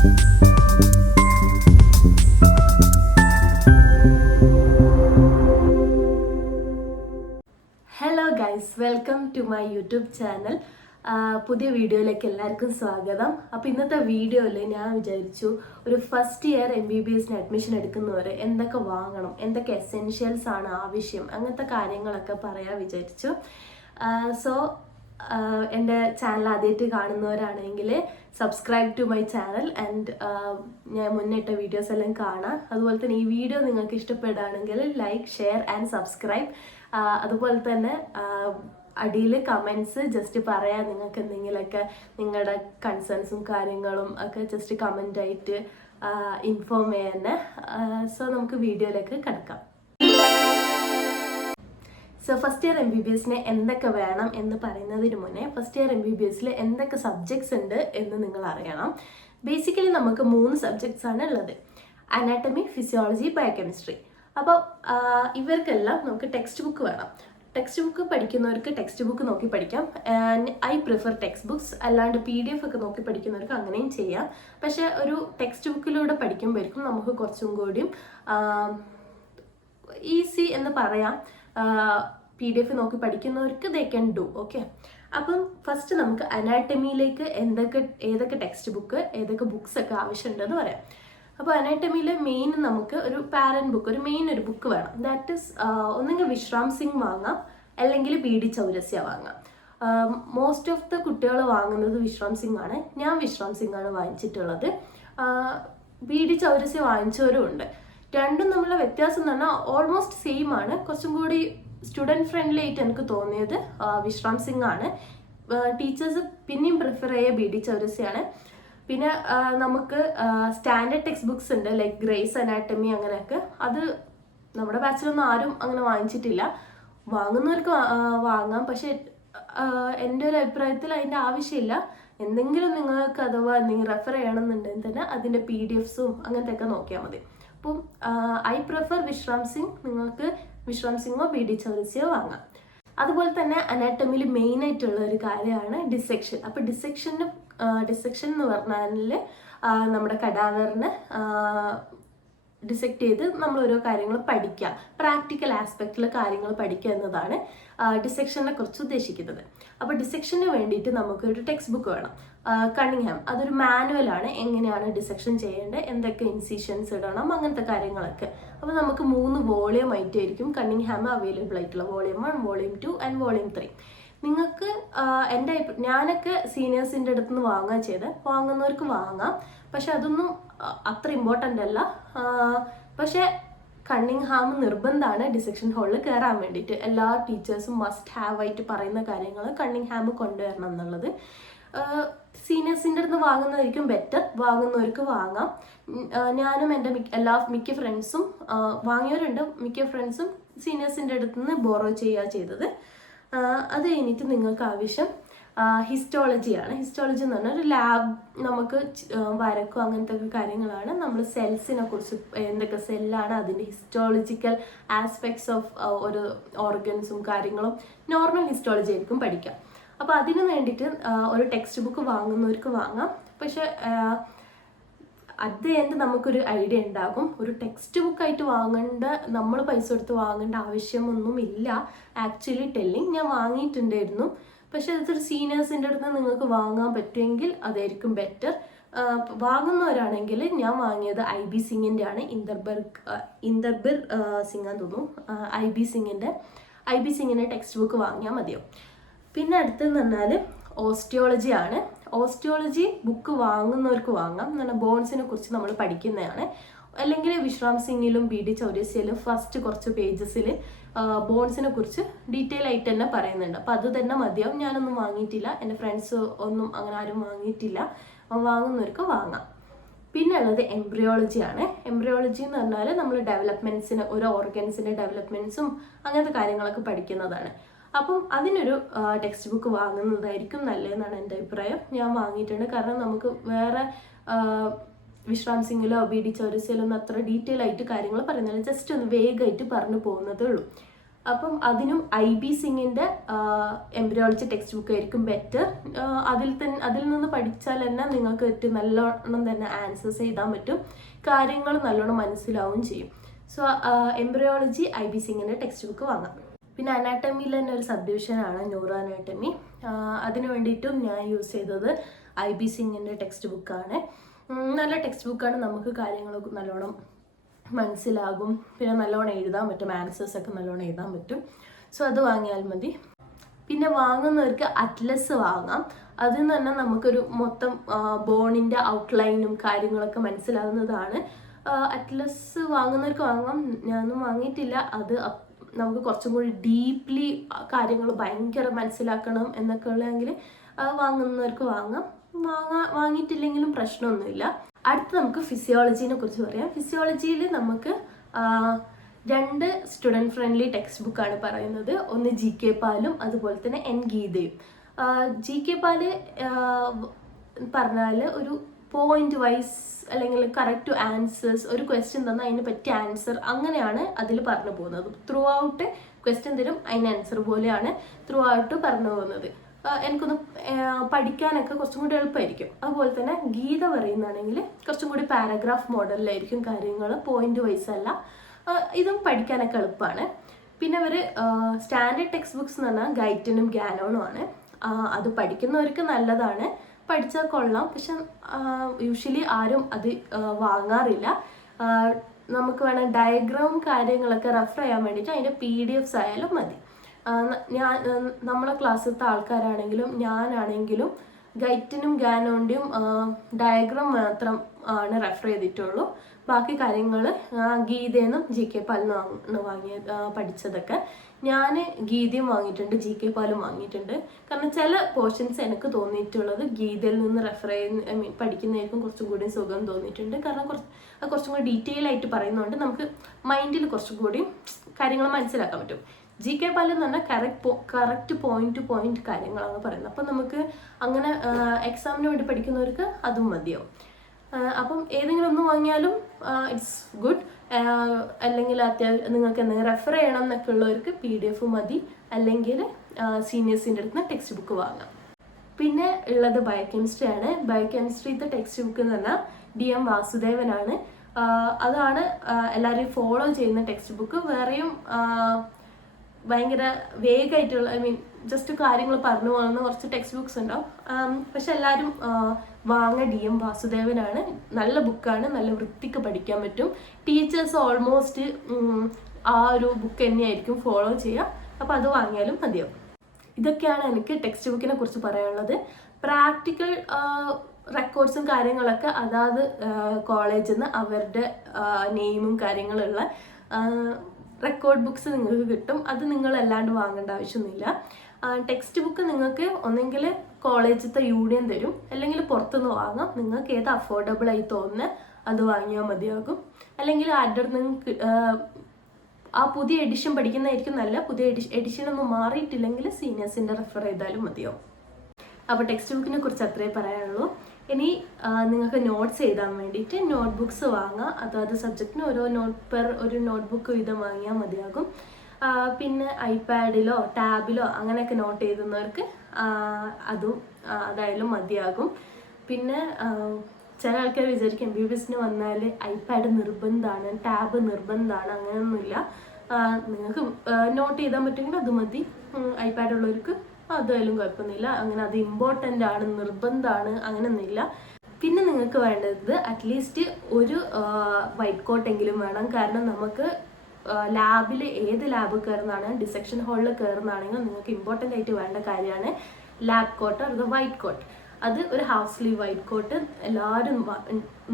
Hello guys, welcome to my YouTube channel. പുതിയ വീഡിയോയിലേക്ക് എല്ലാവർക്കും സ്വാഗതം. അപ്പോൾ ഇന്നത്തെ വീഡിയോയിൽ ഞാൻ വിചാരിച്ചു ഒരു ഫസ്റ്റ് ഇയർ MBBS അഡ്മിഷൻ എടുക്കുന്നവർ എന്തൊക്കെ വാങ്ങണം, എന്തൊക്കെ എസെൻഷ്യൽസ് ആണ് ആവശ്യം, അങ്ങനത്തെ കാര്യങ്ങളൊക്കെ പറയാൻ വിചാരിച്ചു. സോ എൻ്റെ ചാനൽ ആദ്യമായിട്ട് കാണുന്നവരാണെങ്കിൽ subscribe to my channel and ഞാൻ മുന്നിട്ട വീഡിയോസ് എല്ലാം കാണാം. അതുപോലെ തന്നെ ഈ വീഡിയോ നിങ്ങൾക്ക് ഇഷ്ടപ്പെടുകയാണെങ്കിൽ ലൈക്ക്, ഷെയർ ആൻഡ് സബ്സ്ക്രൈബ്. അതുപോലെ തന്നെ അടിയിൽ കമൻസ് ജസ്റ്റ് പറയാം, നിങ്ങൾക്ക് എന്തെങ്കിലുമൊക്കെ നിങ്ങളുടെ കൺസേൺസും കാര്യങ്ങളും ഒക്കെ ജസ്റ്റ് കമൻ്റായിട്ട് ഇൻഫോം ചെയ്യാൻ. സോ നമുക്ക് വീഡിയോയിലേക്ക് കിടക്കാം. സോ ഫസ്റ്റ് ഇയർ MBBS എന്തൊക്കെ വേണം എന്ന് പറയുന്നതിന് മുന്നേ ഫസ്റ്റ് ഇയർ MBBS എന്തൊക്കെ സബ്ജക്ട്സ് ഉണ്ട് എന്ന് നിങ്ങൾ അറിയണം. ബേസിക്കലി നമുക്ക് 3 സബ്ജക്ട്സ് ആണ് ഉള്ളത്: അനാട്ടമി, ഫിസിയോളജി, ബയോകെമിസ്ട്രി. അപ്പോൾ ഇവർക്കെല്ലാം നമുക്ക് ടെക്സ്റ്റ് ബുക്ക് വേണം. ടെക്സ്റ്റ് ബുക്ക് പഠിക്കുന്നവർക്ക് ടെക്സ്റ്റ് ബുക്ക് നോക്കി പഠിക്കാം. I prefer text books. അല്ലാണ്ട് PDF ഒക്കെ നോക്കി പഠിക്കുന്നവർക്ക് അങ്ങനെയും ചെയ്യാം. പക്ഷെ ഒരു ടെക്സ്റ്റ് ബുക്കിലൂടെ പഠിക്കുമ്പോഴേക്കും നമുക്ക് കുറച്ചും കൂടിയും ഈസി എന്ന് പറയാം. PDF നോക്കി പഠിക്കുന്നവർക്ക് ദേ ക്യാൻ ഡു. ഓക്കെ, അപ്പം ഫസ്റ്റ് നമുക്ക് അനാട്ടമിയിലേക്ക് ഏതൊക്കെ ടെക്സ്റ്റ് ബുക്ക്, ഏതൊക്കെ ബുക്സ് ഒക്കെ ആവശ്യമുണ്ടെന്ന് പറയാം. അപ്പോൾ അനാട്ടമിയിൽ മെയിൻ നമുക്ക് ഒരു പാരന്റ് ബുക്ക്, ഒരു ബുക്ക് വേണം. ദാറ്റ് ഈസ് ഒന്നെങ്കിൽ വിശ്രാം സിംഗ് വാങ്ങാം, അല്ലെങ്കിൽ BD ചൗരസ്യ വാങ്ങാം. മോസ്റ്റ് ഓഫ് ദ കുട്ടികൾ വാങ്ങുന്നത് വിശ്രാം സിംഗ് ആണ്. ഞാൻ വിശ്രാം സിംഗ് ആണ് വാങ്ങിച്ചിട്ടുള്ളത്. BD ചൗരസ്യ വാങ്ങിച്ചവരും ഉണ്ട്. രണ്ടും തമ്മിലുള്ള വ്യത്യാസം എന്ന് പറഞ്ഞാൽ ഓൾമോസ്റ്റ് സെയിം ആണ്. കുറച്ചും കൂടി സ്റ്റുഡൻറ് ഫ്രണ്ട്ലി ആയിട്ട് എനിക്ക് തോന്നിയത് വിശ്രാം സിംഗ് ആണ്. ടീച്ചേഴ്സ് പിന്നെയും പ്രിഫർ ചെയ്യുക BD ചൗരസ്യാണ്. പിന്നെ നമുക്ക് സ്റ്റാൻഡേർഡ് ടെക്സ്റ്റ് ബുക്സ് ഉണ്ട്, ലൈക്ക് ഗ്രേസ് അനാട്ടമി അങ്ങനെയൊക്കെ. അത് നമ്മുടെ ബാച്ചിലൊന്നും ആരും അങ്ങനെ വാങ്ങിച്ചിട്ടില്ല. വാങ്ങുന്നവർക്ക് വാങ്ങാം, പക്ഷെ എൻ്റെ ഒരു അഭിപ്രായത്തിൽ അതിൻ്റെ ആവശ്യമില്ല. എന്തെങ്കിലും നിങ്ങൾക്ക് അഥവാ എന്തെങ്കിലും റെഫർ ചെയ്യണമെന്നുണ്ടെങ്കിൽ തന്നെ അതിൻ്റെ PDFസും അങ്ങനത്തെ ഒക്കെ നോക്കിയാൽ മതി. അപ്പം ഐ പ്രിഫർ വിശ്രാം സിംഗ്. നിങ്ങൾക്ക് വിശ്രാം സിംഗോ BD ചൗരസ്യോ വാങ്ങാം. അതുപോലെ തന്നെ അനാട്ടമിയിൽ മെയിൻ ആയിട്ടുള്ള ഒരു കാര്യമാണ് ഡിസെക്ഷൻ. അപ്പോൾ ഡിസെക്ഷൻ എന്ന് പറഞ്ഞാൽ നമ്മുടെ കടാവറിനെ ഡിസെക്ട് ചെയ്ത് നമ്മൾ ഓരോ കാര്യങ്ങൾ പഠിക്കുക, പ്രാക്ടിക്കൽ ആസ്പെക്റ്റിൽ കാര്യങ്ങൾ പഠിക്കുക എന്നതാണ് ഡിസെക്ഷനെ കുറിച്ച് ഉദ്ദേശിക്കുന്നത്. അപ്പോൾ ഡിസെക്ഷന് വേണ്ടിയിട്ട് നമുക്കൊരു ടെക്സ്റ്റ് ബുക്ക് വേണം. കണ്ണിങ്ഹാം, അതൊരു മാനുവലാണ്, എങ്ങനെയാണ് ഡിസെക്ഷൻ ചെയ്യേണ്ടത്, എന്തൊക്കെ ഇൻസിഷൻസ് ഇടണം, അങ്ങനത്തെ കാര്യങ്ങളൊക്കെ. അപ്പോൾ നമുക്ക് 3 വോളിയം ആയിട്ടായിരിക്കും കണ്ണിങ്ഹാം അവൈലബിൾ ആയിട്ടുള്ള. Volume 1, volume 2 and volume 3. നിങ്ങൾക്ക് ഞാനൊക്കെ സീനിയേഴ്സിൻ്റെ അടുത്ത് നിന്ന് വാങ്ങുന്നവർക്ക് വാങ്ങാം. പക്ഷെ അതൊന്നും അത്ര ഇമ്പോർട്ടൻ്റ് അല്ല. പക്ഷെ കണ്ണിങ്ഹാം നിർബന്ധമാണ് ഡിസെക്ഷൻ ഹാളിൽ കയറാൻ വേണ്ടിയിട്ട്. എല്ലാ ടീച്ചേഴ്സും മസ്റ്റ് ഹാവ് ആയിട്ട് പറയുന്ന കാര്യങ്ങൾ കണ്ണിങ്ഹാം കൊണ്ടുവരണം എന്നുള്ളത്. സീനിയേഴ്സിൻ്റെ അടുത്ത് വാങ്ങുന്നതായിരിക്കും ബെറ്റർ. വാങ്ങുന്നവർക്ക് വാങ്ങാം. ഞാനും എൻ്റെ മിക്ക ഫ്രണ്ട്സും വാങ്ങിയവരുണ്ട്. മിക്ക ഫ്രണ്ട്സും സീനിയേഴ്സിൻ്റെ അടുത്ത് നിന്ന് ബോറോ ചെയ്യുക ചെയ്തത്. അത് കഴിഞ്ഞിട്ട് നിങ്ങൾക്ക് ആവശ്യം ഹിസ്റ്റോളജിയാണ്. ഹിസ്റ്റോളജി എന്ന് പറഞ്ഞാൽ ഒരു ലാബ്, നമുക്ക് വരക്കും അങ്ങനത്തെ കാര്യങ്ങളാണ്. നമ്മൾ സെൽസിനെ കുറിച്ച്, എന്തൊക്കെ സെല്ലാണ്, അതിൻ്റെ ഹിസ്റ്റോളജിക്കൽ ആസ്പെക്ട്സ് ഓഫ് ഒരു ഓർഗൻസും കാര്യങ്ങളും നോർമൽ ഹിസ്റ്റോളജി ആയിരിക്കും പഠിക്കാം. അപ്പോൾ അതിന് വേണ്ടിയിട്ട് ഒരു ടെക്സ്റ്റ് ബുക്ക് വാങ്ങുന്നവർക്ക് വാങ്ങാം. പക്ഷെ അത് എൻ്റെ നമുക്കൊരു ഐഡിയ ഉണ്ടാകും. ഒരു ടെക്സ്റ്റ് ബുക്കായിട്ട് നമ്മൾ പൈസ കൊടുത്ത് വാങ്ങേണ്ട ആവശ്യമൊന്നുമില്ല. ആക്ച്വലി ടെല്ലിങ് ഞാൻ വാങ്ങിയിട്ടുണ്ടായിരുന്നു. പക്ഷെ അതൊരു സീനിയേഴ്സിൻ്റെ അടുത്ത് നിങ്ങൾക്ക് വാങ്ങാൻ പറ്റുമെങ്കിൽ അതായിരിക്കും ബെറ്റർ. വാങ്ങുന്നവരാണെങ്കിൽ ഞാൻ വാങ്ങിയത് IB സിംഗിൻ്റെ ആണ്. ഇന്ദർബിർ സിംഗാന്ന് തോന്നുന്നു. IB സിംഗിൻ്റെ ടെക്സ്റ്റ് ബുക്ക് വാങ്ങിയാൽ മതിയോ. പിന്നെ അടുത്തെന്ന് പറഞ്ഞാൽ ഓസ്റ്റിയോളജി ആണ്. ഓസ്റ്റിയോളജി ബുക്ക് വാങ്ങുന്നവർക്ക് വാങ്ങാം. എന്ന് പറഞ്ഞാൽ ബോൺസിനെ കുറിച്ച് നമ്മൾ പഠിക്കുന്നതാണ്. അല്ലെങ്കിൽ വിശ്രാം സിംഗിലും BD ചൗരസ്യയിലും ഫസ്റ്റ് കുറച്ച് പേജസിൽ ബോൺസിനെ കുറിച്ച് ഡീറ്റെയിൽ ആയിട്ട് തന്നെ പറയുന്നുണ്ട്. അപ്പോൾ അത് തന്നെ മതിയാവും. ഞാനൊന്നും വാങ്ങിയിട്ടില്ല, എൻ്റെ ഫ്രണ്ട്സ് ഒന്നും അങ്ങനെ ആരും വാങ്ങിയിട്ടില്ല. വാങ്ങുന്നവർക്ക് വാങ്ങാം. പിന്നെ ഉള്ളത് എംബ്രിയോളജി ആണ്. എംബ്രിയോളജി എന്ന് പറഞ്ഞാൽ നമ്മൾ ഡെവലപ്മെൻറ്റ്സിന്, ഓരോ ഓർഗൻസിൻ്റെ ഡെവലപ്മെൻറ്റ്സും അങ്ങനത്തെ കാര്യങ്ങളൊക്കെ പഠിക്കുന്നതാണ്. അപ്പം അതിനൊരു ടെക്സ്റ്റ് ബുക്ക് വാങ്ങുന്നതായിരിക്കും നല്ലതെന്നാണ് എൻ്റെ അഭിപ്രായം. ഞാൻ വാങ്ങിയിട്ടുണ്ട്. കാരണം നമുക്ക് വേറെ വിശ്രാം സിംഗിലോ BD ചൗരസ്യയിലോ ഒന്നും അത്ര ഡീറ്റെയിൽ ആയിട്ട് കാര്യങ്ങൾ പറയുന്നില്ല. ജസ്റ്റ് ഒന്ന് വേഗമായിട്ട് പറഞ്ഞു പോകുന്നതേ ഉള്ളൂ. അപ്പം അതിനും IB സിംഗിൻ്റെ എംബ്രിയോളജി ടെക്സ്റ്റ് ബുക്ക് ആയിരിക്കും ബെറ്റർ. അതിൽ നിന്ന് പഠിച്ചാൽ തന്നെ നിങ്ങൾക്ക് ഏറ്റവും നല്ലോണം തന്നെ ആൻസേഴ്സ് എഴുതാൻ പറ്റും, കാര്യങ്ങൾ നല്ലോണം മനസ്സിലാവുകയും ചെയ്യും. സോ എംബ്രിയോളജി IB സിംഗിൻ്റെ ടെക്സ്റ്റ് ബുക്ക് വാങ്ങാം. പിന്നെ അനാട്ടമിയിൽ തന്നെ ഒരു സബ്ഡിവിഷനാണ് ന്യൂറോ അനാട്ടമി. അതിന് വേണ്ടിയിട്ടും ഞാൻ യൂസ് ചെയ്തത് IB സിംഗിൻ്റെ ടെക്സ്റ്റ് ബുക്കാണ്. നല്ല ടെക്സ്റ്റ് ബുക്കാണ്, നമുക്ക് കാര്യങ്ങൾ നല്ലോണം മനസ്സിലാകും, പിന്നെ നല്ലോണം എഴുതാൻ പറ്റും, ആൻസേഴ്സ് ഒക്കെ നല്ലോണം എഴുതാൻ പറ്റും. സോ അത് വാങ്ങിയാൽ മതി. പിന്നെ വാങ്ങുന്നവർക്ക് അറ്റ്ലസ് വാങ്ങാം. അതിൽ നിന്ന് തന്നെ നമുക്കൊരു മൊത്തം ബോണിൻ്റെ ഔട്ട്ലൈനും കാര്യങ്ങളൊക്കെ മനസ്സിലാകുന്നതാണ്. അറ്റ്ലസ് വാങ്ങുന്നവർക്ക് വാങ്ങാം, ഞാനൊന്നും വാങ്ങിയിട്ടില്ല. അത് നമുക്ക് കുറച്ചും കൂടി ഡീപ്ലി കാര്യങ്ങൾ ഭയങ്കര മനസ്സിലാക്കണം എന്നൊക്കെ ഉള്ളതെങ്കിൽ വാങ്ങുന്നവർക്ക് വാങ്ങിയിട്ടില്ലെങ്കിലും പ്രശ്നമൊന്നുമില്ല. അടുത്ത് നമുക്ക് ഫിസിയോളജീനെ കുറിച്ച് പറയാം. ഫിസിയോളജിയിൽ നമുക്ക് 2 സ്റ്റുഡൻറ്റ് ഫ്രണ്ട്ലി ടെക്സ്റ്റ് ബുക്കാണ് പറയുന്നത്. ഒന്ന് GK പാലും അതുപോലെ തന്നെ N ഗീതയും. GK പാല് പറഞ്ഞാൽ ഒരു പോയിന്റ് വൈസ് അല്ലെങ്കിൽ കറക്റ്റ് ആൻസേഴ്സ്, ഒരു ക്വസ്റ്റ്യൻ തന്നാൽ അതിന് പറ്റിയ ആൻസർ, അങ്ങനെയാണ് അതിൽ പറഞ്ഞു പോകുന്നത്. ത്രൂ ഔട്ട് ക്വസ്റ്റ്യൻ തരും, അതിന് ആൻസർ പോലെയാണ് ത്രൂ ഔട്ട് പറഞ്ഞു പോകുന്നത്. എനിക്കൊന്ന് പഠിക്കാനൊക്കെ കുറച്ചും കൂടി എളുപ്പമായിരിക്കും. അതുപോലെ തന്നെ ഗീത പറയുന്നതാണെങ്കിൽ കുറച്ചും കൂടി പാരഗ്രാഫ് മോഡലിലായിരിക്കും കാര്യങ്ങൾ, പോയിന്റ് വൈസ് അല്ല. ഇതും പഠിക്കാനൊക്കെ എളുപ്പമാണ്. പിന്നെ അവർ സ്റ്റാൻഡേർഡ് ടെക്സ്റ്റ് ബുക്സ് എന്ന് പറഞ്ഞാൽ ഗൈറ്റനും ഗ്യാനോണും ആണ്. അത് പഠിക്കുന്നവർക്ക് നല്ലതാണ്, പഠിച്ചാൽ കൊള്ളാം. പക്ഷെ യൂഷ്വലി ആരും അത് വാങ്ങാറില്ല. നമുക്ക് വേണം ഡയഗ്രാം കാര്യങ്ങളൊക്കെ റെഫർ ചെയ്യാൻ വേണ്ടിയിട്ട് അതിൻ്റെ PDFs ആയാലും മതി. നമ്മളെ ക്ലാസ്സിലത്തെ ആൾക്കാരാണെങ്കിലും ഞാനാണെങ്കിലും ഗൈറ്റിനും ഗാനോൻ്റെയും ഡയഗ്രാം മാത്രം ആണ് റെഫർ ചെയ്തിട്ടുള്ളൂ. ബാക്കി കാര്യങ്ങൾ ഗീതയെന്നും GK പാലിനും പഠിച്ചതൊക്കെ. ഞാൻ ഗീതയും വാങ്ങിയിട്ടുണ്ട്, GK പാലും വാങ്ങിയിട്ടുണ്ട്. കാരണം ചില പോർഷൻസ് എനിക്ക് തോന്നിയിട്ടുള്ളത് ഗീതയിൽ നിന്ന് റെഫർ ചെയ്യുന്ന പഠിക്കുന്നതായിരിക്കും കുറച്ചും കൂടി സുഖം തോന്നിയിട്ടുണ്ട്. കാരണം കുറച്ചും കൂടി ഡീറ്റെയിൽ ആയിട്ട് പറയുന്നതുകൊണ്ട് നമുക്ക് മൈൻഡിൽ കുറച്ചും കൂടി കാര്യങ്ങൾ മനസ്സിലാക്കാൻ പറ്റും. GK പാല് എന്ന് പറഞ്ഞാൽ കറക്റ്റ് പോയിന്റ് ടു പോയിന്റ് കാര്യങ്ങളാണ് പറയുന്നത്. അപ്പം നമുക്ക് അങ്ങനെ എക്സാമിന് വേണ്ടി പഠിക്കുന്നവർക്ക് അതും മതിയാവും. അപ്പം ഏതെങ്കിലും ഒന്ന് വാങ്ങിയാലും ഇറ്റ്സ് ഗുഡ്. അല്ലെങ്കിൽ അത്യാവശ്യം നിങ്ങൾക്ക് എന്തെങ്കിലും റെഫർ ചെയ്യണം എന്നൊക്കെ ഉള്ളവർക്ക് PDF മതി, അല്ലെങ്കിൽ സീനിയേഴ്സിൻ്റെ അടുത്ത് നിന്ന് ടെക്സ്റ്റ് ബുക്ക് വാങ്ങാം. പിന്നെ ഉള്ളത് ബയോകെമിസ്ട്രി ആണ്. ബയോകെമിസ്ട്രിത്തെ ടെക്സ്റ്റ് ബുക്ക് എന്ന് പറഞ്ഞാൽ DM വാസുദേവനാണ്. അതാണ് എല്ലാവരെയും ഫോളോ ചെയ്യുന്ന ടെക്സ്റ്റ് ബുക്ക്. വേറെയും ഭയങ്കര വേഗമായിട്ടുള്ള ജസ്റ്റ് കാര്യങ്ങൾ പറഞ്ഞു പോകുന്ന കുറച്ച് ടെക്സ്റ്റ് ബുക്സ് ഉണ്ടാവും. പക്ഷെ എല്ലാവരും വാങ്ങ DM വാസുദേവനാണ്. നല്ല ബുക്കാണ്, നല്ല വൃത്തിക്ക് പഠിക്കാൻ പറ്റും. ടീച്ചേഴ്സ് ഓൾമോസ്റ്റ് ആ ഒരു ബുക്ക് തന്നെയായിരിക്കും ഫോളോ ചെയ്യുക. അപ്പോൾ അത് വാങ്ങിയാലും മതിയാവും. ഇതൊക്കെയാണ് എനിക്ക് ടെക്സ്റ്റ് ബുക്കിനെ കുറിച്ച് പറയാനുള്ളത്. പ്രാക്ടിക്കൽ റെക്കോർഡ്സും കാര്യങ്ങളൊക്കെ അതാത് കോളേജിൽ നിന്ന് അവരുടെ നെയിമും കാര്യങ്ങളുള്ള റെക്കോർഡ് ബുക്സ് നിങ്ങൾക്ക് കിട്ടും. അത് നിങ്ങൾ അല്ലാണ്ട് വാങ്ങേണ്ട ആവശ്യമൊന്നുമില്ല. ടെക്സ്റ്റ് ബുക്ക് നിങ്ങൾക്ക് ഒന്നെങ്കിൽ കോളേജിലത്തെ യൂണിയൻ തരും, അല്ലെങ്കിൽ പുറത്തുനിന്ന് വാങ്ങാം. നിങ്ങൾക്ക് ഏത് അഫോർഡബിൾ ആയി തോന്നുന്നത് അത് വാങ്ങിയാൽ മതിയാകും. അല്ലെങ്കിൽ ആരുടെ നിങ്ങൾക്ക് ആ പുതിയ എഡിഷൻ പഠിക്കുന്നതായിരിക്കും നല്ല. പുതിയ എഡിഷനൊന്നും മാറിയിട്ടില്ലെങ്കിൽ സീനിയേഴ്സിൻ്റെ റെഫർ ചെയ്താലും മതിയാവും. അപ്പോൾ ടെക്സ്റ്റ് ബുക്കിനെ കുറിച്ച് അത്രേ പറയാനുള്ളൂ. ഇനി നിങ്ങൾക്ക് നോട്ട്സ് എഴുതാൻ വേണ്ടിയിട്ട് നോട്ട് ബുക്സ് വാങ്ങാം. അതായത് സബ്ജക്റ്റിന് ഒരു നോട്ട് ബുക്ക് വീതം വാങ്ങിയാൽ മതിയാകും. പിന്നെ iPadലോ ടാബിലോ അങ്ങനെയൊക്കെ നോട്ട് എഴുതുന്നവർക്ക് അതായാലും മതിയാകും. പിന്നെ ചില ആൾക്കാർ വിചാരിക്കും MBBSന് വന്നാൽ iPad നിർബന്ധമാണ്, ടാബ് നിർബന്ധമാണ്. അങ്ങനെയൊന്നുമില്ല. നിങ്ങൾക്ക് നോട്ട് ചെയ്താൻ പറ്റുമെങ്കിൽ അത് മതി. iPad ഉള്ളവർക്ക് അതായാലും കുഴപ്പമൊന്നുമില്ല. അങ്ങനെ അത് ഇമ്പോർട്ടൻ്റ് ആണ്, നിർബന്ധമാണ്, അങ്ങനെയൊന്നുമില്ല. പിന്നെ നിങ്ങൾക്ക് വേണ്ടത് അറ്റ്ലീസ്റ്റ് ഒരു വൈറ്റ് കോട്ടെങ്കിലും വേണം. കാരണം നമുക്ക് ലാബിൽ ഏത് ലാബ് കയറുന്നതാണ്, ഡിസെക്ഷൻ ഹാളിൽ കയറുന്നതാണെങ്കിൽ നിങ്ങൾക്ക് ഇമ്പോർട്ടൻ്റ് ആയിട്ട് വേണ്ട കാര്യമാണ് ലാബ് കോട്ട് അത് വൈറ്റ് കോട്ട്. അത് ഒരു ഹാഫ് സ്ലീവ് വൈറ്റ് കോട്ട് എല്ലാവരും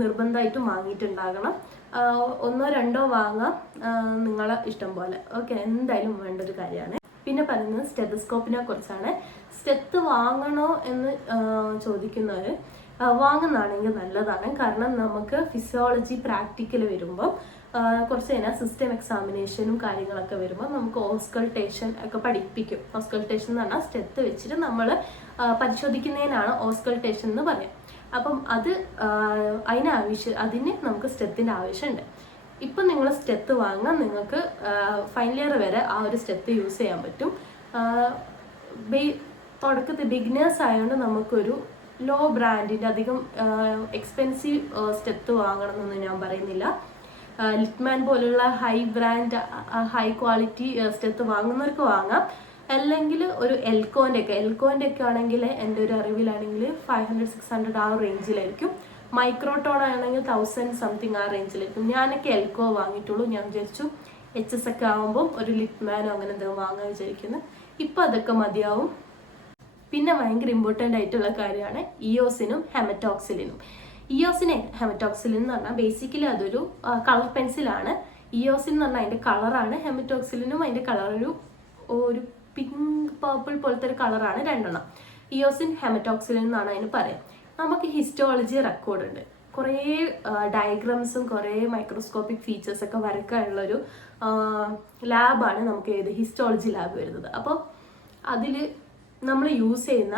നിർബന്ധമായിട്ടും വാങ്ങിയിട്ടുണ്ടാകണം. 1 or 2 വാങ്ങാം, നിങ്ങളെ ഇഷ്ടം പോലെ. ഓക്കെ, എന്തായാലും വേണ്ട ഒരു കാര്യമാണ്. പിന്നെ പറയുന്നത് സ്റ്റെതസ്കോപ്പിനെ കുറിച്ചാണ്. സ്റ്റെത്ത് വാങ്ങണോ എന്ന് ചോദിക്കുന്നവർ വാങ്ങുന്നതാണെങ്കിൽ നല്ലതാണ്. കാരണം നമുക്ക് ഫിസിയോളജി പ്രാക്ടിക്കൽ വരുമ്പം കുറച്ച് കഴിഞ്ഞാൽ സിസ്റ്റം എക്സാമിനേഷനും കാര്യങ്ങളൊക്കെ വരുമ്പോൾ നമുക്ക് ഓസ്കൾട്ടേഷൻ ഒക്കെ പഠിപ്പിക്കും. ഓസ്കൾട്ടേഷൻ എന്ന് പറഞ്ഞാൽ സ്റ്റെത്ത് വെച്ചിട്ട് നമ്മൾ പരിശോധിക്കുന്നതിനാണ് ഓസ്കൾട്ടേഷൻ എന്ന് പറയാം. അപ്പം അതിന് നമുക്ക് സ്റ്റെത്തിൻ്റെ ആവശ്യമുണ്ട്. ഇപ്പം നിങ്ങൾ സ്റ്റെത്ത് വാങ്ങാൻ നിങ്ങൾക്ക് ഫൈനൽ ഇയർ വരെ ആ ഒരു സ്റ്റെത്ത് യൂസ് ചെയ്യാൻ പറ്റും. തുടക്കത്തിൽ ബിഗിനേഴ്സ് ആയതുകൊണ്ട് നമുക്കൊരു ലോ ബ്രാൻഡിൻ്റെ അധികം എക്സ്പെൻസീവ് സ്റ്റെത്ത് വാങ്ങണമെന്നൊന്നും ഞാൻ പറയുന്നില്ല. ലിറ്റ്മാൻ പോലുള്ള high brand high quality steth വാങ്ങുന്നവർക്ക് വാങ്ങാം. അല്ലെങ്കിൽ ഒരു എൽക്കോൻ്റെ ഒക്കെ ആണെങ്കിൽ എൻ്റെ ഒരു അറിവിലാണെങ്കിൽ 500-600 ആ റേഞ്ചിലായിരിക്കും. മൈക്രോടോൺ ആണെങ്കിൽ 1000 സംതിങ് ആ റേഞ്ചിലായിരിക്കും. ഞാനൊക്കെ എൽക്കോ വാങ്ങിയിട്ടുള്ളൂ. ഞാൻ വിചാരിച്ചു HS ഒക്കെ ആകുമ്പോൾ ഒരു ലിറ്റ്മാനോ അങ്ങനെ എന്തെങ്കിലും വാങ്ങാൻ വിചാരിക്കുന്നത്. ഇപ്പം അതൊക്കെ മതിയാവും. പിന്നെ ഭയങ്കര ഇമ്പോർട്ടൻ്റ് ആയിട്ടുള്ള കാര്യമാണ് ഇയോസിനും ഹെമറ്റോക്സിലിനും. ഇയോസിന് ഹെമറ്റോക്സിലിൻ എന്ന് പറഞ്ഞാൽ ബേസിക്കലി അതൊരു കളർ പെൻസിലാണ്. ഇയോസിൻ എന്ന് പറഞ്ഞാൽ അതിൻ്റെ കളറാണ്. ഹെമറ്റോക്സിലിനും അതിൻ്റെ കളർ ഒരു പിങ്ക് പർപ്പിൾ പോലത്തെ ഒരു കളറാണ് രണ്ടെണ്ണം. ഇയോസിൻ ഹെമറ്റോക്സിലിൻ എന്നാണ് അതിന് പറയാം. നമുക്ക് ഹിസ്റ്റോളജി റെക്കോർഡുണ്ട്. കുറേ ഡയഗ്രാംസും കുറേ മൈക്രോസ്കോപ്പിക് ഫീച്ചേഴ്സൊക്കെ വരയ്ക്കാനുള്ളൊരു ലാബാണ് നമുക്ക് ഹിസ്റ്റോളജി ലാബ് വരുന്നത്. അപ്പോൾ അതിൽ നമ്മൾ യൂസ് ചെയ്യുന്ന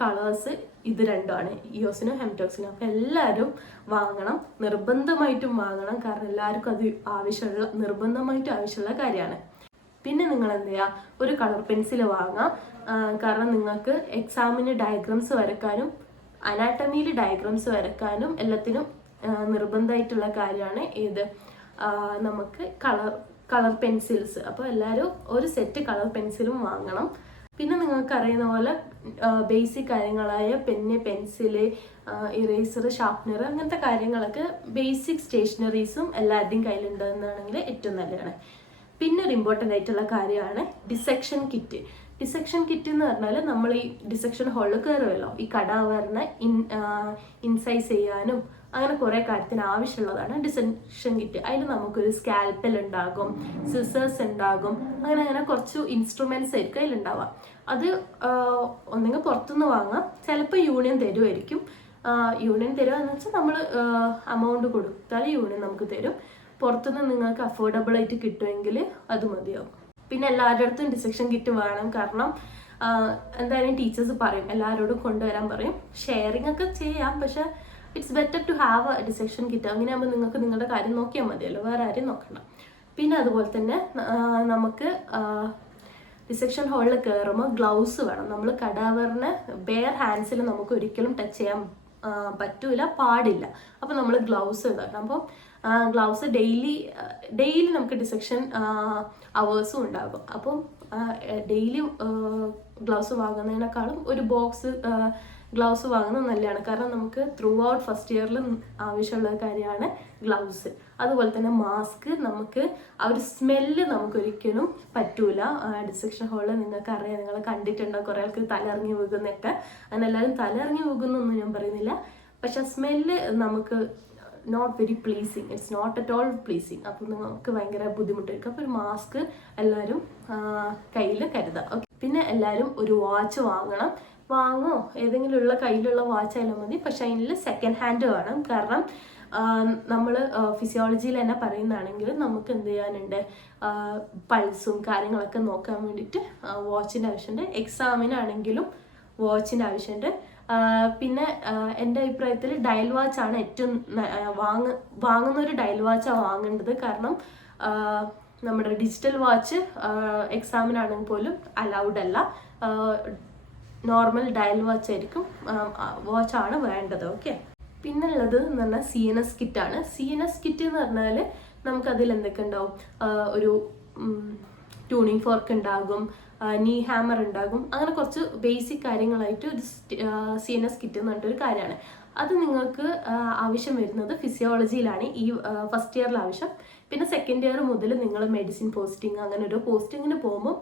കളേഴ്സ് ഇത് രണ്ടുമാണ്, ഇയോസിനും ഹെമറ്റോക്സിനും. അപ്പോൾ എല്ലാവരും വാങ്ങണം, നിർബന്ധമായിട്ടും വാങ്ങണം. കാരണം എല്ലാവർക്കും അത് നിർബന്ധമായിട്ടും ആവശ്യമുള്ള കാര്യമാണ്. പിന്നെ നിങ്ങൾ എന്ത് ചെയ്യുക, ഒരു കളർ പെൻസിൽ വാങ്ങാം. കാരണം നിങ്ങൾക്ക് എക്സാമിന് ഡയഗ്രാംസ് വരയ്ക്കാനും അനാട്ടമിയിൽ ഡയഗ്രാംസ് വരയ്ക്കാനും എല്ലാത്തിനും നിർബന്ധമായിട്ടുള്ള കാര്യമാണ് നമുക്ക് കളർ പെൻസിൽസ്. അപ്പോൾ എല്ലാവരും ഒരു സെറ്റ് കളർ പെൻസിലും വാങ്ങണം. പിന്നെ നിങ്ങൾക്ക് അറിയുന്ന പോലെ ബേസിക് കാര്യങ്ങളായ പെന്ന്, പെൻസില്, ഇറേസർ, ഷാർപ്നർ അങ്ങനത്തെ കാര്യങ്ങളൊക്കെ ബേസിക് സ്റ്റേഷനറീസും എല്ലാവരുടെയും കയ്യിലുണ്ടെന്നാണെങ്കിൽ ഏറ്റവും നല്ലതാണ്. പിന്നെ ഒരു ഇമ്പോർട്ടൻ്റ് ആയിട്ടുള്ള കാര്യമാണ് ഡിസെക്ഷൻ കിറ്റ്. ഡിസെക്ഷൻ കിറ്റ് എന്ന് പറഞ്ഞാൽ നമ്മൾ ഈ ഡിസെക്ഷൻ ഹോളിൽ കയറുമല്ലോ, ഈ കടാവറിനെ ഇൻസൈസ് ചെയ്യാനും അങ്ങനെ കുറേ കാര്യത്തിന് ആവശ്യമുള്ളതാണ് ഡിസെക്ഷൻ കിറ്റ്. അതിൽ നമുക്കൊരു സ്കാൽപ്പൽ ഉണ്ടാകും, സിസേഴ്സ് ഉണ്ടാകും, അങ്ങനെ കുറച്ച് ഇൻസ്ട്രുമെൻറ്റ്സ് ആയിരിക്കും അതിലുണ്ടാവുക. അത് ഒന്നെങ്കിൽ പുറത്തുനിന്ന് വാങ്ങാം, ചിലപ്പോൾ യൂണിയൻ തരുമായിരിക്കും. യൂണിയൻ തരുമെന്ന് വെച്ചാൽ നമ്മൾ എമൗണ്ട് കൊടുത്താൽ യൂണിയൻ നമുക്ക് തരും. പുറത്തുനിന്ന് നിങ്ങൾക്ക് അഫോർഡബിൾ ആയിട്ട് കിട്ടുമെങ്കിൽ അത് മതിയാവും. പിന്നെ എല്ലാവരുടെ അടുത്തും ഡിസെക്ഷൻ കിറ്റ് വേണം. കാരണം എന്തായാലും ടീച്ചേഴ്സ് പറയും, എല്ലാവരോടും കൊണ്ടുവരാൻ പറയും. ഷെയറിംഗ് ഒക്കെ ചെയ്യാം, പക്ഷെ it's better to have a dissection kit. അങ്ങനെയാകുമ്പോൾ നിങ്ങൾക്ക് നിങ്ങളുടെ കാര്യം നോക്കിയാൽ മതിയല്ലോ, വേറെ ആരും നോക്കണ്ട. പിന്നെ അതുപോലെ തന്നെ നമുക്ക് ഡിസെക്ഷൻ ഹോളിൽ കയറുമ്പോൾ ഗ്ലൗസ് വേണം. നമ്മൾ കടാവറിനെ ബെയർ ഹാൻഡ്സിൽ നമുക്ക് ഒരിക്കലും ടച്ച് ചെയ്യാൻ പറ്റൂല, പാടില്ല. അപ്പോൾ നമ്മൾ ഗ്ലൗസ് ഇതാക്കണം. അപ്പം ഗ്ലൗസ് ഡെയിലി നമുക്ക് ഡിസെക്ഷൻ അവേഴ്സും ഉണ്ടാകും. അപ്പം ഡെയിലി ഗ്ലൗസ് വാങ്ങുന്നതിനേക്കാളും ഒരു ബോക്സ് ഗ്ലൗസ് വാങ്ങുന്നത് നല്ലതാണ്. കാരണം നമുക്ക് ത്രൂ ഔട്ട് ഫസ്റ്റ് ഇയറിൽ ആവശ്യമുള്ള കാര്യമാണ് ഗ്ലൗസ്. അതുപോലെ തന്നെ മാസ്ക്. നമുക്ക് ആ ഒരു സ്മെല്ല് നമുക്കൊരിക്കലും പറ്റൂല. ഡിസെക്ഷൻ ഹോളിൽ നിങ്ങൾക്ക് അറിയാം, നിങ്ങൾ കണ്ടിട്ടുണ്ടോ, കുറേ ആൾക്ക് തലയിറങ്ങി വീകുന്നൊക്കെ. അങ്ങനെ എല്ലാവരും തലയിറങ്ങി വീകുന്നൊന്നും ഞാൻ പറയുന്നില്ല, പക്ഷെ സ്മെല്ല് നമുക്ക് not very pleasing, it's not at all pleasing. അപ്പം നമുക്ക് ഭയങ്കര ബുദ്ധിമുട്ടായിരിക്കും. അപ്പോൾ ഒരു മാസ്ക് എല്ലാവരും കയ്യിൽ കരുതുക. ഓക്കെ. പിന്നെ എല്ലാവരും ഒരു വാച്ച് വാങ്ങണം. വാങ്ങോ, ഏതെങ്കിലും ഉള്ള കയ്യിലുള്ള വാച്ച് ആയാലും മതി, പക്ഷെ അതിൽ സെക്കൻഡ് ഹാൻഡ് വേണം. കാരണം നമ്മൾ ഫിസിയോളജിയിൽ തന്നെ പറയുന്നതാണെങ്കിൽ നമുക്ക് എന്ത് ചെയ്യാനുണ്ട്, പൾസും കാര്യങ്ങളൊക്കെ നോക്കാൻ വേണ്ടിയിട്ട് വാച്ചിൻ്റെ ആവശ്യമുണ്ട്. എക്സാമിനാണെങ്കിലും വാച്ചിൻ്റെ ആവശ്യമുണ്ട്. പിന്നെ എൻ്റെ അഭിപ്രായത്തിൽ ഡയൽ വാച്ചാണ് ഏറ്റവും വാങ്ങുന്ന ഒരു ഡയൽ വാച്ചാണ് വാങ്ങേണ്ടത്. കാരണം നമ്മുടെ ഡിജിറ്റൽ വാച്ച് എക്സാമിനാണെങ്കിൽ പോലും അലൗഡ് അല്ല. നോർമൽ ഡയൽ വാച്ചായിരിക്കും വാച്ചാണ് വേണ്ടത്. ഓക്കെ. പിന്നുള്ളത് എന്ന് പറഞ്ഞാൽ CNS കിറ്റാണ്. CNS കിറ്റ് എന്ന് പറഞ്ഞാൽ നമുക്കതിൽ എന്തൊക്കെ ഉണ്ടാവും, ഒരു ട്യൂണിങ് ഫോർക്ക് ഉണ്ടാകും, നീ ഹാമർ ഉണ്ടാകും, അങ്ങനെ കുറച്ച് ബേസിക് കാര്യങ്ങളായിട്ട് ഒരു CNS കിറ്റ് എന്ന് പറഞ്ഞിട്ടൊരു കാര്യമാണ്. അത് നിങ്ങൾക്ക് ആവശ്യം വരുന്നത് ഫിസിയോളജിയിലാണ് ഈ ഫസ്റ്റ് ഇയറിൽ ആവശ്യം. പിന്നെ സെക്കൻഡ് ഇയർ മുതൽ നിങ്ങൾ മെഡിസിൻ പോസ്റ്റിംഗ് അങ്ങനെ ഒരു പോസ്റ്റിങ്ങിന് പോകുമ്പോൾ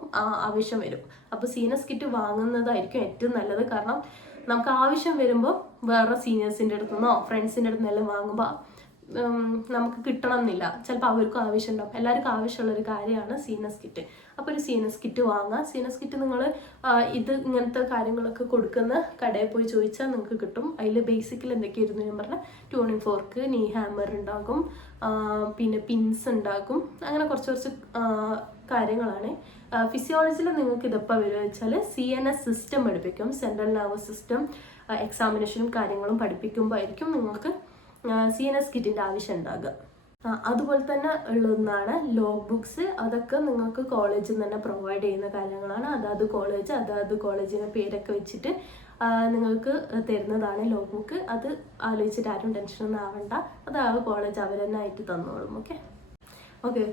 ആവശ്യം വരും. അപ്പോൾ CNS കിറ്റ് വാങ്ങുന്നതായിരിക്കും ഏറ്റവും നല്ലത്. കാരണം നമുക്ക് ആവശ്യം വരുമ്പോൾ വേറെ സീനിയേഴ്സിൻ്റെ അടുത്തുനിന്നോ ഫ്രണ്ട്സിൻ്റെ അടുത്തുനിന്നെല്ലാം വാങ്ങുമ്പോൾ നമുക്ക് കിട്ടണം എന്നില്ല. ചിലപ്പോൾ അവർക്കും ആവശ്യം ഉണ്ടാവും. എല്ലാവർക്കും ആവശ്യമുള്ളൊരു കാര്യമാണ് CNS കിറ്റ്. അപ്പോൾ ഒരു CNS കിറ്റ് വാങ്ങുക. CNS കിറ്റ് നിങ്ങൾ ഇങ്ങനത്തെ കാര്യങ്ങളൊക്കെ കൊടുക്കുന്ന കടയിൽ പോയി ചോദിച്ചാൽ നിങ്ങൾക്ക് കിട്ടും. അതിൽ ബേസിക്കലി എന്തൊക്കെയായിരുന്നു ഞാൻ പറഞ്ഞാൽ, ട്യൂണിങ് ഫോർക്ക്, നീ ഹാമർ ഉണ്ടാകും, പിന്നെ പിൻസ് ഉണ്ടാകും, അങ്ങനെ കുറച്ച് കാര്യങ്ങളാണ്. ഫിസിയോളജിയിൽ നിങ്ങൾക്ക് ഇതെപ്പോൾ വരിക വെച്ചാൽ CNS സിസ്റ്റം പഠിപ്പിക്കും. സെൻട്രൽ നെർവസ് സിസ്റ്റം എക്സാമിനേഷനും കാര്യങ്ങളും പഠിപ്പിക്കുമ്പോൾ ആയിരിക്കും നിങ്ങൾക്ക് CNS കിറ്റിൻ്റെ ആവശ്യം ഉണ്ടാകുക. അതുപോലെ തന്നെ ഉള്ള ഒന്നാണ് ലോഗ് ബുക്സ്. അതൊക്കെ നിങ്ങൾക്ക് കോളേജിൽ നിന്ന് തന്നെ പ്രൊവൈഡ് ചെയ്യുന്ന കാര്യങ്ങളാണ്. അതാത് കോളേജിൻ്റെ പേരൊക്കെ വെച്ചിട്ട് നിങ്ങൾക്ക് തരുന്നതാണ് ലോഗ് ബുക്ക്. അത് ആലോചിച്ചിട്ട് ആരും ടെൻഷനൊന്നും ആവണ്ട, അത് ആ കോളേജ് അവർ തന്നെ ആയിട്ട് തന്നോളും. ഓക്കെ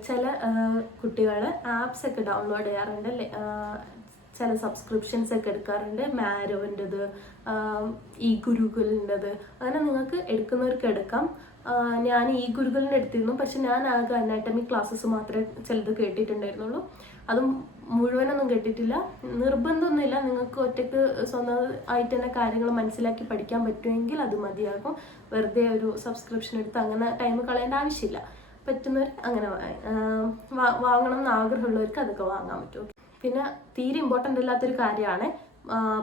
ചില കുട്ടികൾ ആപ്സ് ഒക്കെ ഡൗൺലോഡ് ചെയ്യാറുണ്ട്, ചില സബ്സ്ക്രിപ്ഷൻസ് ഒക്കെ എടുക്കാറുണ്ട്, മാരോൻ്റെത്, ഈ ഗുരുകുലിൻ്റെത്. അങ്ങനെ നിങ്ങൾക്ക് എടുക്കുന്നവർക്ക് എടുക്കാം. ഞാൻ ഈ ഗുരുകുലിൻ്റെ എടുത്തിരുന്നു, പക്ഷെ ഞാൻ ആകെ അനാട്ടമി ക്ലാസ്സസ് മാത്രമേ ചിലത് കേട്ടിട്ടുണ്ടായിരുന്നുള്ളൂ. അതും മുഴുവനൊന്നും കേട്ടിട്ടില്ല. നിർബന്ധമൊന്നുമില്ല, നിങ്ങൾക്ക് ഒറ്റയ്ക്ക് സ്വന്തമായിട്ട് തന്നെ കാര്യങ്ങൾ മനസ്സിലാക്കി പഠിക്കാൻ പറ്റുമെങ്കിൽ അത് മതിയാകും. വെറുതെ ഒരു സബ്സ്ക്രിപ്ഷൻ എടുത്ത് അങ്ങനെ ടൈം കളയേണ്ട ആവശ്യമില്ല. പറ്റുന്നവർ അങ്ങനെ വാങ്ങണം എന്ന് ആഗ്രഹമുള്ളവർക്ക് അതൊക്കെ വാങ്ങാൻ പറ്റും. പിന്നെ തീരെ ഇമ്പോർട്ടൻ്റ് അല്ലാത്തൊരു കാര്യമാണ്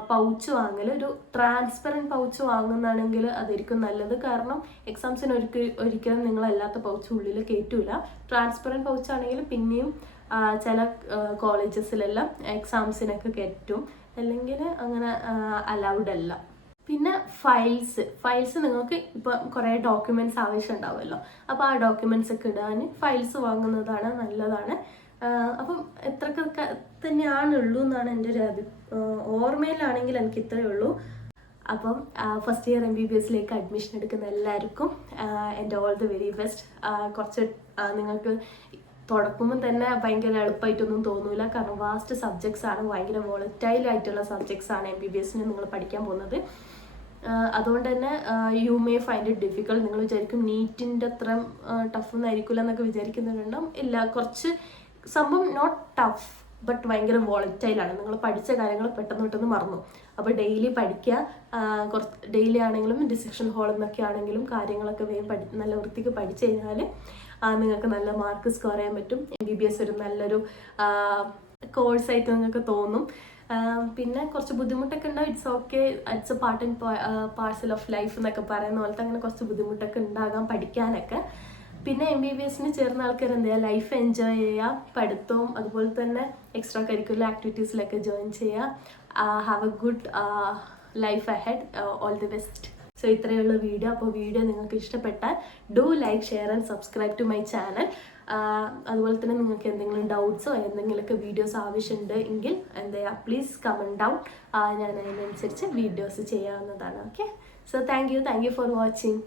പൗച്ച് വാങ്ങൽ. ഒരു ട്രാൻസ്പെറൻറ്റ് പൗച്ച് വാങ്ങുന്നതാണെങ്കിൽ അതായിരിക്കും നല്ലത്. കാരണം എക്സാംസിന് ഒരിക്കലും നിങ്ങളല്ലാത്ത പൗച്ച് ഉള്ളിൽ കയറ്റൂല. ട്രാൻസ്പെറൻറ്റ് പൗച്ച് ആണെങ്കിൽ പിന്നെയും ചില കോളേജസിലെല്ലാം എക്സാംസിനൊക്കെ കയറ്റും, അല്ലെങ്കിൽ അങ്ങനെ അലൗഡ് അല്ല. പിന്നെ ഫയൽസ് നിങ്ങൾക്ക് ഇപ്പം കുറേ ഡോക്യുമെൻറ്റ്സ് ആവശ്യം ഉണ്ടാവുമല്ലോ. അപ്പോൾ ആ ഡോക്യുമെൻറ്റ്സ് ഒക്കെ ഇടാൻ ഫയൽസ് വാങ്ങുന്നതാണ് നല്ലതാണ്. അപ്പം എത്രയൊക്കെ തന്നെയാണുള്ളൂ എന്നാണ് എൻ്റെ ഒരു ഓർമ്മയിലാണെങ്കിൽ എനിക്ക് ഇത്രയേ ഉള്ളൂ. അപ്പം ഫസ്റ്റ് ഇയർ MBBSലേക്ക് അഡ്മിഷൻ എടുക്കുന്ന എല്ലാവർക്കും എൻ്റെ ഓൾ ദി വെരി ബെസ്റ്റ്. കുറച്ച് നിങ്ങൾക്ക് തുടക്കുമ്പോൾ തന്നെ ഭയങ്കര എളുപ്പമായിട്ടൊന്നും തോന്നില്ല, കാരണം വാസ്റ്റ് സബ്ജക്ട്സ് ആണ്, ഭയങ്കര വോളറ്റൈൽ ആയിട്ടുള്ള സബ്ജക്ട്സ് ആണ് MBBSന് നിങ്ങൾ പഠിക്കാൻ പോകുന്നത്. അതുകൊണ്ട് തന്നെ you may find it difficult. നിങ്ങൾ വിചാരിക്കും നീറ്റിൻ്റെ അത്ര ടഫ് ഒന്നും ആയിരിക്കില്ല എന്നൊക്കെ വിചാരിക്കുന്നുണ്ടാവും. ഇല്ല, കുറച്ച് സംഭവം നോട്ട് ടഫ് ബട്ട് ഭയങ്കര വോളറ്റൈലാണ്. നിങ്ങൾ പഠിച്ച കാര്യങ്ങൾ പെട്ടെന്ന് മറന്നു. അപ്പോൾ ഡെയിലി പഠിക്കുക. ഡെയിലി ആണെങ്കിലും ഡിസ്കഷൻ ഹാളിൽ നിന്നൊക്കെ ആണെങ്കിലും കാര്യങ്ങളൊക്കെ വേഗം നല്ല വൃത്തിക്ക് പഠിച്ചു കഴിഞ്ഞാൽ നിങ്ങൾക്ക് നല്ല മാർക്ക് സ്കോർ ചെയ്യാൻ പറ്റും. MBBS ഒരു നല്ലൊരു കോഴ്സായിട്ട് നിങ്ങൾക്ക് തോന്നും. പിന്നെ കുറച്ച് ബുദ്ധിമുട്ടൊക്കെ ഉണ്ടാവും. It's okay, it's A part and parcel of life എന്നൊക്കെ പറയുന്ന പോലത്തെ അങ്ങനെ കുറച്ച് ബുദ്ധിമുട്ടൊക്കെ ഉണ്ടാകാം പഠിക്കാനൊക്കെ. പിന്നെ MBBSന് ചേർന്ന ആൾക്കാർ എന്ത് ചെയ്യുക, ലൈഫ് എൻജോയ് ചെയ്യുക, പഠിത്തവും അതുപോലെ തന്നെ എക്സ്ട്രാ കരിക്കുലർ ആക്ടിവിറ്റീസിലൊക്കെ ജോയിൻ ചെയ്യുക. Have a good life ahead. All the best. So ഇത്രയുള്ള വീഡിയോ. അപ്പോൾ വീഡിയോ നിങ്ങൾക്ക് ഇഷ്ടപ്പെട്ടാൽ do like, share and subscribe to my channel. അതുപോലെ തന്നെ നിങ്ങൾക്ക് എന്തെങ്കിലും ഡൗട്ട്സോ എന്തെങ്കിലുമൊക്കെ വീഡിയോസ് ആവശ്യമുണ്ട് എങ്കിൽ എന്താ ചെയ്യുക, പ്ലീസ് കമൻറ്റ് ഡൗൺ. ഞാൻ അതിനനുസരിച്ച് വീഡിയോസ് ചെയ്യാവുന്നതാണ്. Okay, so thank you for watching.